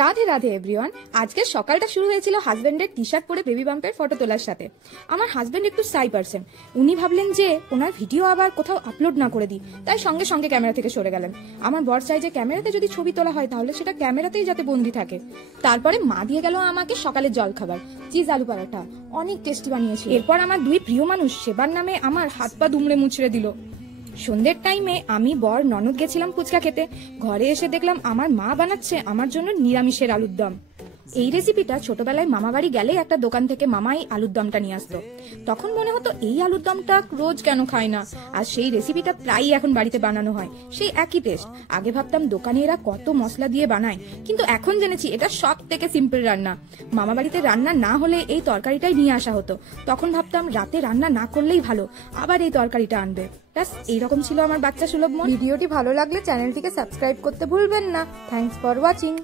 Radhe Radhe everyone. আজকের সকালটা শুরু হয়েছিল হাজবেন্ডের টি শার্ট পরে বেবি বাম্পের ফটো তোলার সাথে। আমার হাজবেন্ড একটু সাই পারসন, উনি ভাবলেন যে ওনার ভিডিও আবার কোথাও আপলোড না করে দিই, তাই সঙ্গে সঙ্গে ক্যামেরা থেকে সরে গেলেন। আমার বর চাই যে ক্যামেরাতে যদি ছবি তোলা হয় তাহলে সেটা ক্যামেরাতেই যাতে বন্দি থাকে। তারপরে মা দিয়ে গেল আমাকে সকালের জল খাবার, চিজ আলু পরাঠা, অনেক টেস্টি বানিয়েছে। এরপর আমার দুই প্রিয় মানুষ সেবার নামে আমার হাত পা দুমড়ে মুচড়ে দিল। সন্ধ্যের টাইমে আমি বর ননদ গেছিলাম ফুচকা খেতে। ঘরে এসে দেখলাম আমার মা বানাচ্ছে আমার জন্য নিরামিষের আলুর দম। এই রেসিপিটা ছোটবেলায় মামা বাড়ি গেলে একটা দোকান থেকে মামাই আলুর দমটা নিয়ে আসতো। তখন মনে হতো এই আলুর দমটা রোজ কেন খায় না, আর সেই রেসিপিটা প্রায়ই এখন বাড়িতে বানানো হয়, সেই একই টেস্ট। আগে ভাবতাম দোকানে এরা কত মশলা দিয়ে বানায়, কিন্তু এখন জেনেছি এটা সব থেকে সিম্পল রান্না। মামা বাড়িতে রান্না না হলে এই তরকারিটাই নিয়ে আসা হতো। তখন ভাবতাম রাতে রান্না না করলেই ভালো, আবার এই তরকারিটা আনবে। ব্যাস এইরকম ছিল আমার বাচ্চা সুলভ মন। ভিডিওটি ভালো লাগলে চ্যানেলটিকে সাবস্ক্রাইব করতে ভুলবেন না। Thanks for watching.